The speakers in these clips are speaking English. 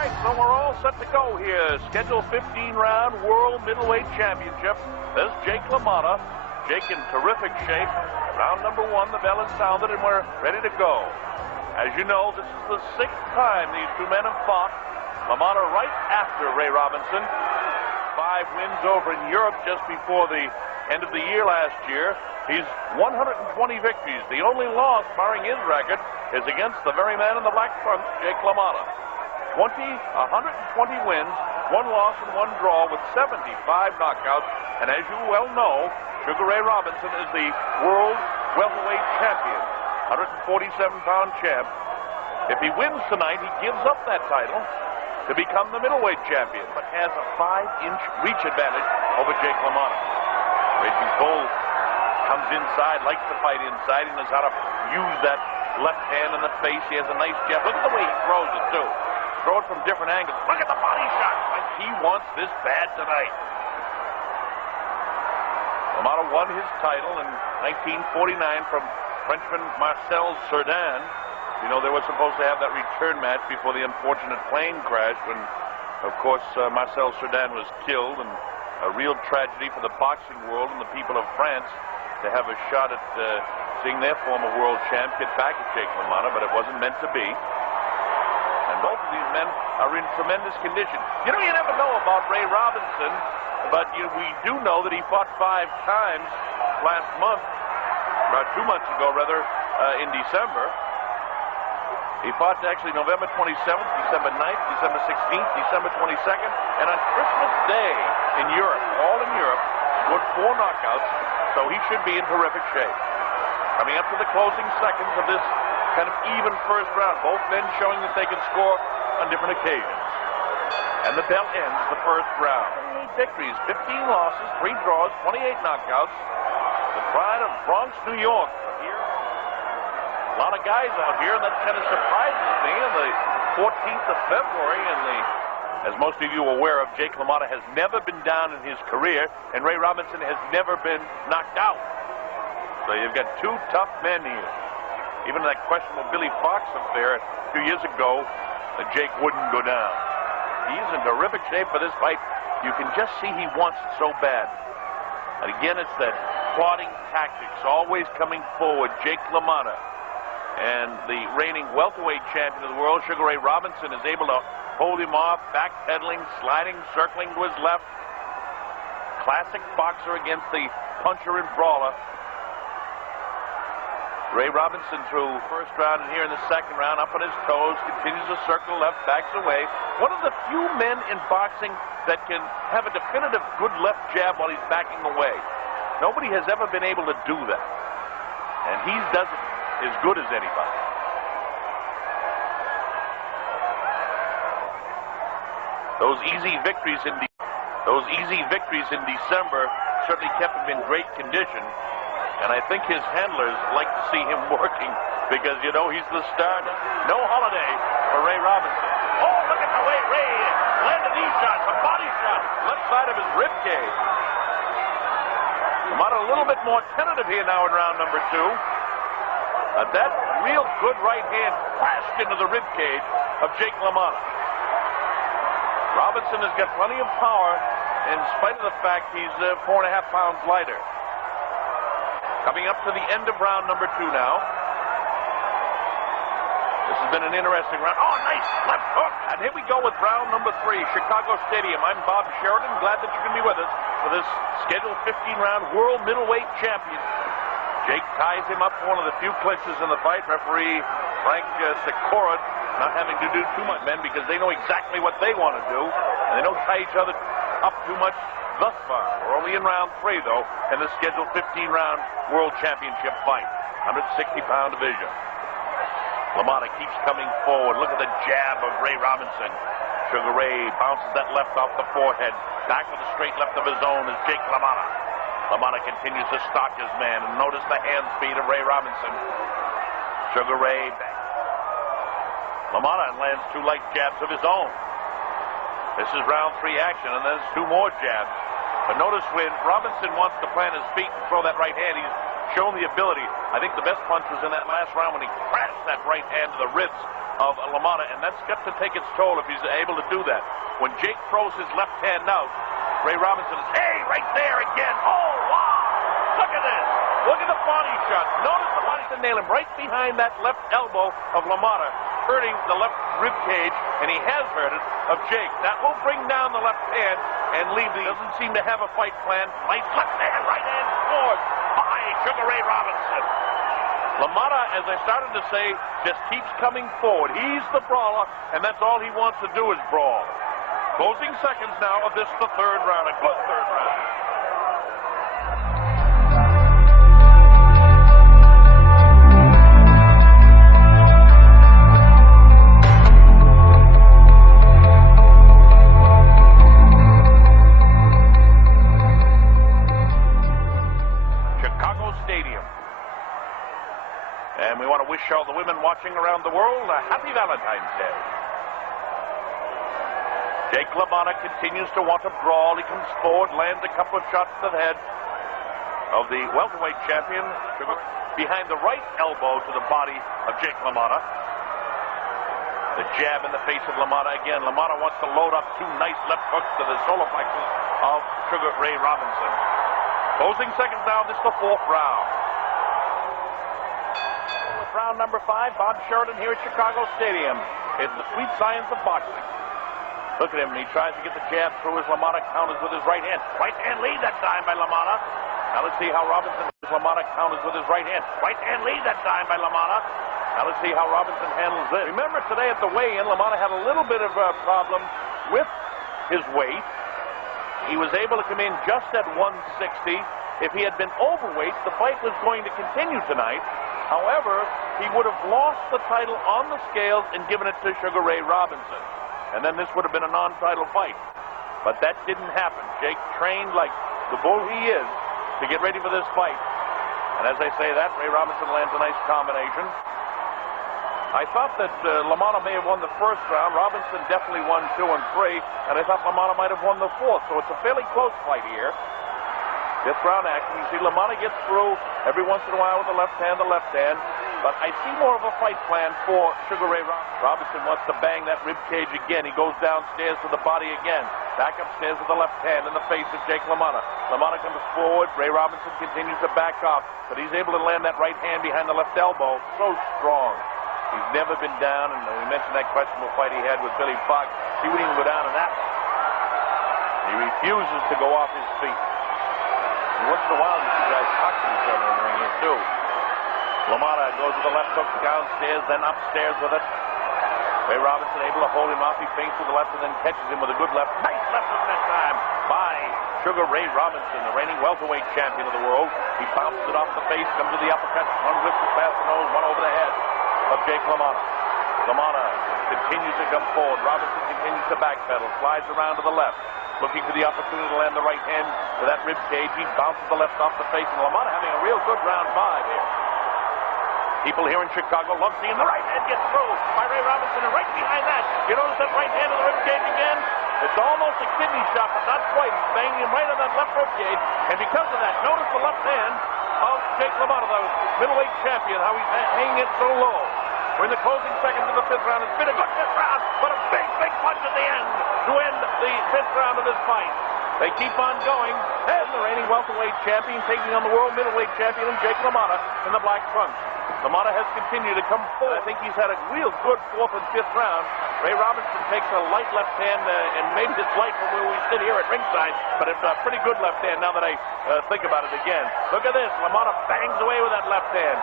right, so we're all set to go here. Schedule 15-round World Middleweight Championship. There's Jake LaMotta. Jake in terrific shape. Round number one, the bell is sounded, and we're ready to go. As you know, this is the sixth time these two men have fought. LaMotta right after Ray Robinson. 5 wins over in Europe just before the end of the year last year. He's 120 victories. The only loss, barring his record, is against the very man in the black front, Jake LaMotta. 120 wins, 1 loss and 1 draw with 75 knockouts. And as you well know, Sugar Ray Robinson is the world welterweight champion, 147-pound champ. If he wins tonight, he gives up that title to become the middleweight champion, but has a 5-inch reach advantage over Jake LaMotta. Raging Bull comes inside, likes to fight inside. He knows how to use that left hand in the face. He has a nice jab. Look at the way he throws it, too. Throw it from different angles. Look at the body shot. Like he wants this bad tonight. LaMotta won his title in 1949 from Frenchman Marcel Cerdan. You know, they were supposed to have that return match before the unfortunate plane crash when, of course, Marcel Cerdan was killed, and a real tragedy for the boxing world and the people of France to have a shot at seeing their former world champ get back at Jake LaMotta, but it wasn't meant to be. And both of these men are in tremendous condition. You know, you never know about Ray Robinson, but we do know that he fought 5 times last month, about 2 months ago, rather, in December. He fought actually November 27th, December 9th, December 16th, December 22nd, and on Christmas Day in Europe, all in Europe, scored 4 knockouts, so he should be in terrific shape. Coming up to the closing seconds of this kind of even first round, both men showing that they can score on different occasions. And the bell ends the first round. 28 victories, 15 losses, 3 draws, 28 knockouts. The pride of Bronx, New York. Here, a lot of guys out here, and that kind of surprises me. On the 14th of February, as most of you are aware of, Jake LaMotta has never been down in his career, and Ray Robinson has never been knocked out. So you've got 2 tough men here. Even that questionable Billy Fox affair a few years ago, that Jake wouldn't go down. He's in terrific shape for this fight. You can just see he wants it so bad. And again, it's that plotting tactics, always coming forward. Jake LaMotta. And the reigning welterweight champion of the world, Sugar Ray Robinson, is able to hold him off, backpedaling, sliding, circling to his left. Classic boxer against the puncher and brawler. Ray Robinson through first round, and here in the second round, up on his toes, continues to circle left, backs away. One of the few men in boxing that can have a definitive good left jab while he's backing away. Nobody has ever been able to do that. And he does it as good as anybody. Those easy victories in December certainly kept him in great condition. And I think his handlers like to see him working because, you know, he's the star. No holiday for Ray Robinson. Oh, look at the way Ray landed these shots. A body shot. Left side of his rib cage. LaMotta a little bit more tentative here now in round number 2. That real good right hand flashed into the rib cage of Jake LaMotta. Robinson has got plenty of power in spite of the fact he's 4.5 pounds lighter. Coming up to the end of round number 2 now. This has been an interesting round. Oh, nice left hook. And here we go with round number 3, Chicago Stadium. I'm Bob Sheridan. Glad that you can be with us for this scheduled 15-round World Middleweight Champion. Jake ties him up for one of the few clinches in the fight. Referee Frank Sikora not having to do too much, men, because they know exactly what they want to do, and they don't tie each other up too much thus far. We're only in round 3, though, in the scheduled 15-round World Championship fight, 160-pound division. LaMotta keeps coming forward. Look at the jab of Ray Robinson. Sugar Ray bounces that left off the forehead. Back with a straight left of his own is Jake LaMotta. LaMotta continues to stalk his man, and notice the hand speed of Ray Robinson. Sugar Ray back. LaMotta lands 2 light jabs of his own. This is round 3 action, and there's 2 more jabs. But notice when Robinson wants to plant his feet and throw that right hand, he's shown the ability. I think the best punch was in that last round when he crashed that right hand to the ribs of Lametto, and that's got to take its toll if he's able to do that. When Jake throws his left hand out, Ray Robinson is, hey, right there again. Oh, wow. Look at this. Look at the body shot. Notice the body to nail him right behind that left elbow of Lametto, hurting the left rib cage, and he has hurt it, of Jake. That will bring down the left hand and leave the... Doesn't seem to have a fight plan. Nice left hand, right hand scored by Sugar Ray Robinson. Lametto, as I started to say, just keeps coming forward. He's the brawler, and that's all he wants to do is brawl. Closing seconds now of this, the third round. A good third round. Chicago Stadium. And we want to wish all the women watching around the world a happy Valentine's Day. Jake Lametto continues to want to brawl. He comes forward, lands a couple of shots to the head of the welterweight champion, behind the right elbow to the body of Jake Lametto. The jab in the face of Lametto again. Lametto wants to load up two nice left hooks to the solar plexus of Sugar Ray Robinson. Closing seconds now, this is the fourth round. With round number 5, Bob Sheridan here at Chicago Stadium. It's the sweet science of boxing. Look at him, he tries to get the jab through as Lametto counters with his right hand. Right hand lead that time by Lametto. Now let's see how Lametto counters with his right hand. Right hand lead that time by Lametto. Now let's see how Robinson handles this. Remember today at the weigh-in, Lametto had a little bit of a problem with his weight. He was able to come in just at 160. If he had been overweight, the fight was going to continue tonight. However, he would have lost the title on the scales and given it to Sugar Ray Robinson. And then this would have been a non-title fight. But that didn't happen. Jake trained like the bull he is to get ready for this fight. And as I say that, Ray Robinson lands a nice combination. I thought that Lametto may have won the first round. Robinson definitely won 2 and 3. And I thought Lametto might have won the fourth. So it's a fairly close fight here. Fifth round action. You see Lametto gets through every once in a while with the left hand. But I see more of a fight plan for Sugar Ray Robinson. Robinson wants to bang that rib cage again. He goes downstairs to the body again. Back upstairs with the left hand in the face of Jake Lametto. Lametto comes forward. Ray Robinson continues to back off. But he's able to land that right hand behind the left elbow. So strong. He's never been down. And we mentioned that questionable fight he had with Billy Fox. He wouldn't even go down in that one. He refuses to go off his feet. And once in a while, you see guys talk to each other in the ring here, too. Lametto goes with the left hook downstairs, then upstairs with it. Ray Robinson able to hold him off. He feints with the left and then catches him with a good left. Nice left hook that time by Sugar Ray Robinson, the reigning welterweight champion of the world. He bounces it off the face, comes to the uppercut. One whistles past the nose, one over the head of Jake Lametto. Lametto continues to come forward. Robinson continues to backpedal, slides around to the left, looking for the opportunity to land the right hand to that rib cage. He bounces the left off the face, and Lametto having a real good round 5 here. People here in Chicago love seeing the right hand get through by Ray Robinson, and right behind that, you notice that right hand to the rib cage again? It's almost a kidney shot, but not quite. He's banging him right on that left rib cage, and because of that, notice the left hand of Jake Lametto, the middleweight champion, how he's hanging it so low. We're in the closing seconds of the 5th round. It's been a good 5th round, but a big, big punch at the end to end the 5th round of this fight. They keep on going, and the reigning welterweight champion taking on the world middleweight champion, Jake Lametto, in the black trunks. Lametto has continued to come forward. I think he's had a real good 4th and 5th round. Ray Robinson takes a light left hand, and maybe it's light from where we sit here at ringside, but it's a pretty good left hand now that I think about it again. Look at this. Lametto bangs away with that left hand.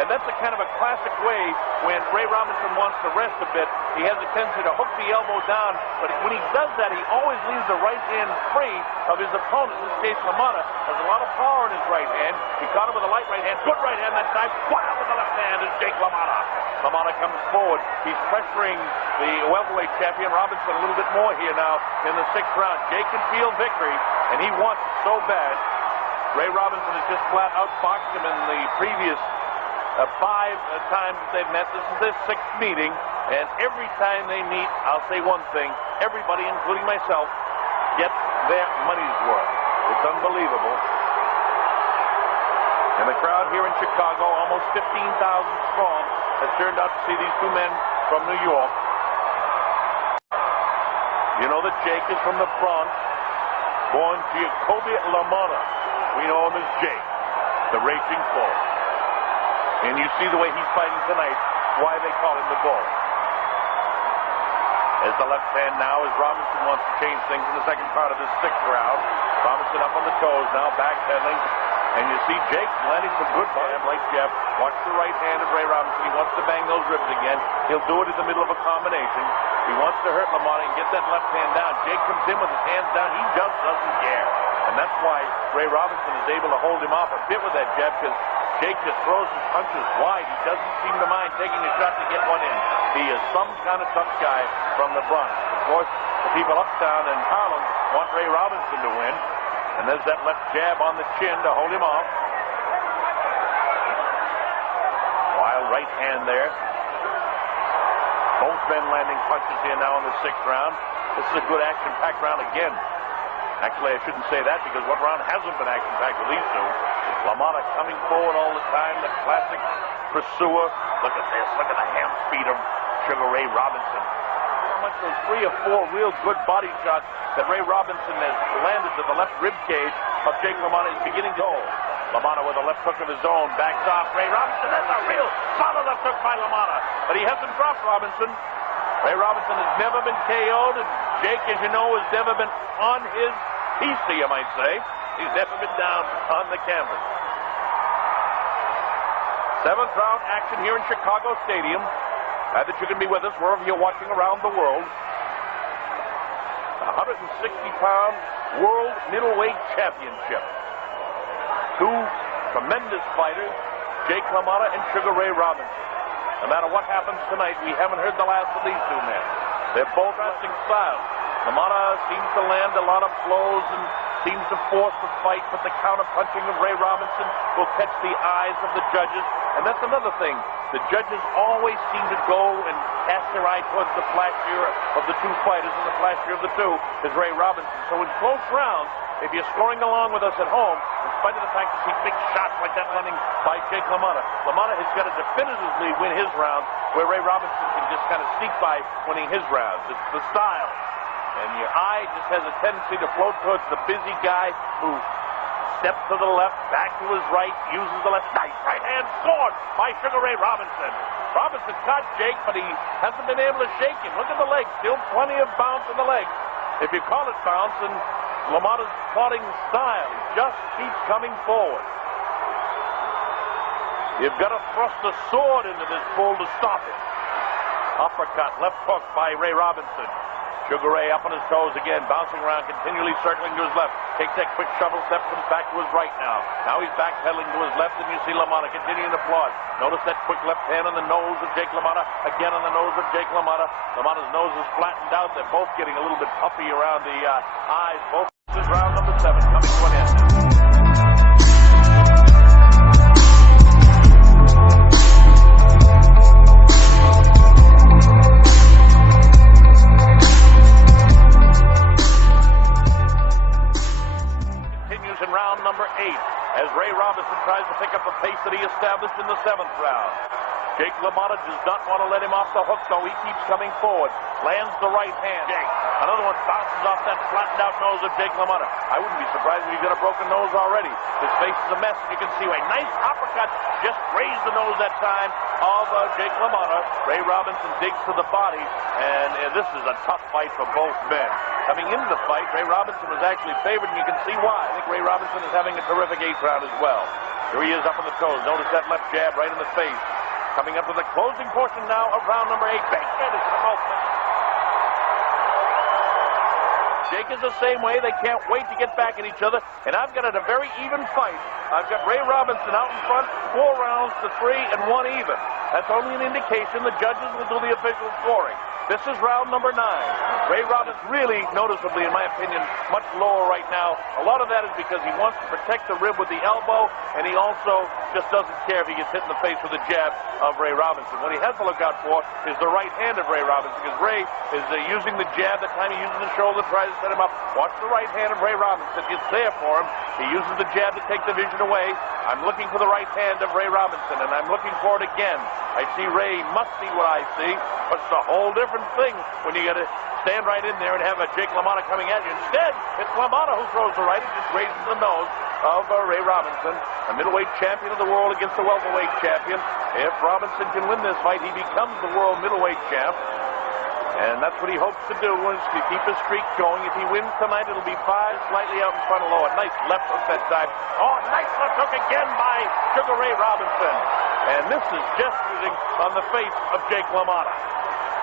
And that's a kind of a classic way when Ray Robinson wants to rest a bit. He has a tendency to hook the elbow down, but when he does that, he always leaves the right hand free of his opponent. In this case, Lametto has a lot of power in his right hand. He caught him with a light right hand. Good right hand that time. Wow, with the left hand is Jake Lametto. Lametto comes forward. He's pressuring the welterweight champion Robinson a little bit more here now in the 6th round. Jake can feel victory, and he wants it so bad. Ray Robinson has just flat outboxed him in the previous 5 times that they've met. This is their 6th meeting, and every time they meet, I'll say one thing, everybody, including myself, gets their money's worth. It's unbelievable. And the crowd here in Chicago, almost 15,000 strong, has turned out to see these two men from New York. You know that Jake is from the Bronx. Born Giacobi Lametto. We know him as Jake, the Raging Bull. And you see the way he's fighting tonight, why they call him the Bull. As the left hand now, as Robinson wants to change things in the second part of this sixth round. Robinson up on the toes now, backpedaling. And you see Jake landing some good jab like Jeff. Watch the right hand of Ray Robinson. He wants to bang those ribs again. He'll do it in the middle of a combination. He wants to hurt Lametto and get that left hand down. Jake comes in with his hands down. He just doesn't care. And that's why Ray Robinson is able to hold him off a bit with that jab, because Jake just throws his punches wide. He doesn't seem to mind taking a shot to get one in. He is some kind of tough guy from the Bronx. Of course, the people uptown in Harlem want Ray Robinson to win. And there's that left jab on the chin to hold him off. Wild right hand there. Both men landing punches here now in the sixth round. This is a good action-packed round again. Actually, I shouldn't say that, because what round hasn't been action-packed with these two? Lametto coming forward all the time, the classic pursuer. Look at this. Look at the ham speed of Sugar Ray Robinson. Those 3 or 4 real good body shots that Ray Robinson has landed to the left rib cage of Jake Lametto is beginning to go. Lametto with a left hook of his own, backs off. Ray Robinson, that's a real solid left hook by Lametto, but he hasn't dropped Robinson. Ray Robinson has never been KO'd, and Jake, as you know, has never been on his PC, you might say. He's never been down on the canvas. 7th round action here in Chicago Stadium. Glad that you can be with us wherever you're watching around the world. 160-pound World Middleweight Championship. 2 tremendous fighters, Jake Lametto and Sugar Ray Robinson. No matter what happens tonight, we haven't heard the last of these 2 men. They're both wrestling styles. Lametto seems to land a lot of blows and seems to force the fight, but the counter-punching of Ray Robinson will catch the eyes of the judges. And that's another thing. The judges always seem to go and cast their eye towards the flashier of the 2 fighters, and the flashier of the 2 is Ray Robinson. So in close rounds, if you're scoring along with us at home, in spite of the fact that you see big shots like that landing by Jake Lametto, Lametto has got to definitively win his rounds, where Ray Robinson can just kind of sneak by winning his rounds. It's the style. And your eye just has a tendency to float towards the busy guy who steps to the left, back to his right, uses the left. Nice right hand sword by Sugar Ray Robinson. Robinson caught Jake, but he hasn't been able to shake him. Look at the legs. Still plenty of bounce in the legs. If you call it bounce, and Lametto's plotting style, he just keeps coming forward. You've got to thrust a sword into this bull to stop it. Uppercut, left hook by Ray Robinson. Sugar Ray up on his toes again, bouncing around, continually circling to his left. Takes that quick shovel step, comes back to his right now. Now he's backpedaling to his left, and you see Lametto continuing to plod. Notice that quick left hand on the nose of Jake Lametto. Again on the nose of Jake Lametto. Lametto's nose is flattened out. They're both getting a little bit puffy around the eyes. Both. This is round number 7 coming to an end. As Ray Robinson tries to pick up the pace that he established in the 7th round. Jake Lametto does not want to let him off the hook, so he keeps coming forward. Lands the right hand. Jake. Another one bounces off that flattened out nose of Jake Lametto. I wouldn't be surprised if he's got a broken nose already. His face is a mess, and you can see a nice uppercut just grazed the nose that time of Jake Lametto. Ray Robinson digs to the body, and this is a tough fight for both men. Coming into the fight, Ray Robinson was actually favored, and you can see why. I think Ray Robinson is having a terrific 8th round as well. Here he is up on the toes. Notice that left jab right in the face. Coming up to the closing portion now of round number 8. Big finish to both men. Jake is the same way. They can't wait to get back at each other. And I've got it a very even fight. I've got Ray Robinson out in front, 4 rounds to 3 and 1 even. That's only an indication. The judges will do the official scoring. This is round number 9. Ray Robinson really noticeably, in my opinion, much lower right now. A lot of that is because he wants to protect the rib with the elbow, and he also just doesn't care if he gets hit in the face with a jab of Ray Robinson. What he has to look out for is the right hand of Ray Robinson, because Ray is using the jab the time he uses the shoulder to try to set him up. Watch the right hand of Ray Robinson. It's there for him. He uses the jab to take the vision away. I'm looking for the right hand of Ray Robinson, and I'm looking for it again. I see Ray must see what I see, but it's a whole different thing when you got to stand right in there and have a Jake LaMotta coming at you. Instead, it's LaMotta who throws the right. It just raises the nose of Ray Robinson, a middleweight champion of the world against the welterweight champion. If Robinson can win this fight, he becomes the world middleweight champ. And that's what he hopes to do, is to keep his streak going. If he wins tonight, it'll be 5 slightly out in front of Lowe. A nice left hook that time. Oh, nice left hook again by Sugar Ray Robinson. And this is just using on the face of Jake LaMotta.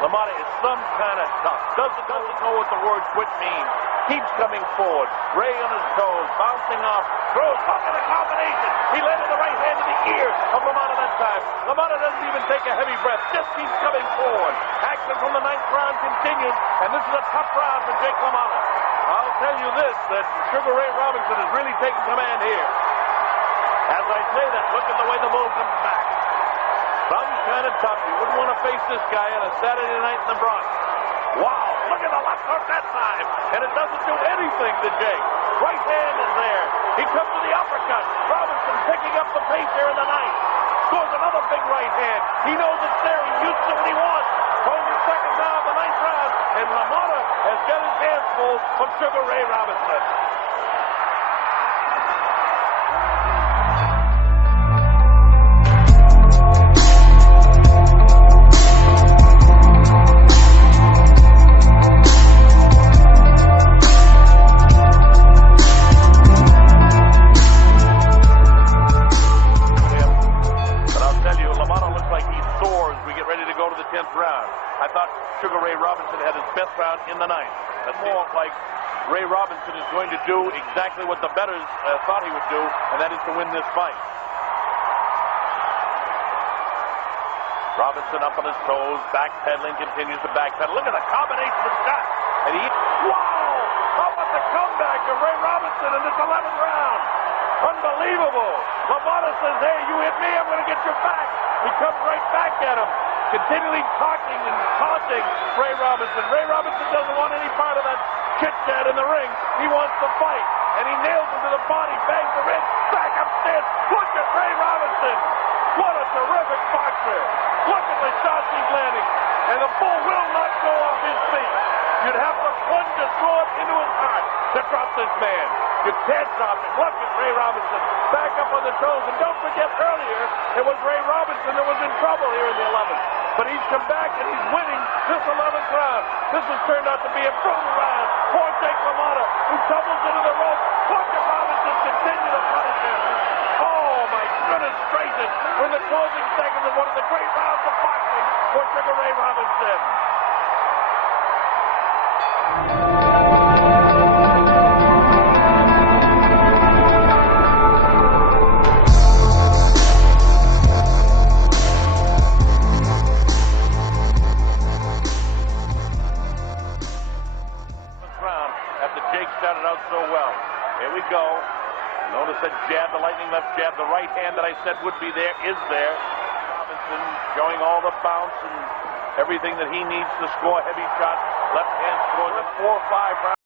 LaMotta is some kind of tough. Doesn't know what the word quit means. Keeps coming forward. Ray on his toes, bouncing off, throws. Look at the combination. He landed the right hand in the ear of LaMotta that time. LaMotta doesn't even take a heavy breath. Just keeps coming forward. Action from the 9th round continues, and this is a tough round for Jake LaMotta. I'll tell you this, that Sugar Ray Robinson is really taking command here. As I say that, look at the way the move comes back. Some kind of tough. You wouldn't want to face this guy on a Saturday night in the Bronx. Wow, look at the left hook that time. And it doesn't do anything to Jake. Right hand is there. He comes to the uppercut. Robinson picking up the pace here in the 9th. Scores another big right hand. He knows it's there. He uses it when he wants. Going to second down of the 9th round. And LaMotta has got his hands full from Sugar Ray Robinson. Sugar Ray Robinson had his best round in the 9th. That's more like Ray Robinson is going to do exactly what the bettors thought he would do, and that is to win this fight. Robinson up on his toes, backpedaling, continues to backpedal. Look at the combination of shots. And wow! How about the comeback of Ray Robinson in this 11th round? Unbelievable. LaMotta says, hey, you hit me, I'm going to get your back. He comes right back at him, continually talking and taunting Ray Robinson. Ray Robinson doesn't want any part of that chit-chat in the ring. He wants to fight. And he nails him to the body, bangs the ribs, back upstairs. Look at Ray Robinson. What a terrific boxer. Look at the shots he's landing. And the bull will not go off his feet. You'd have to plunge a sword into his heart to drop this man. You can't stop him. Look at Ray Robinson back up on the toes. And don't forget earlier, it was Ray Robinson that was in trouble here in the 11th. But he's come back and he's winning this 11th round. This has turned out to be a brutal round. Poor Jake LaMotta, who tumbles into the rope. Look at Robinson continue to punish him. Oh, my goodness gracious. We're in the closing seconds of one of the great rounds of boxing for Sugar Ray Robinson. Started out so well. Here we go. Notice that jab, the lightning left jab, the right hand that I said would be there is there. Robinson showing all the bounce and everything that he needs to score heavy shots. Left hand scores a 4-5 round.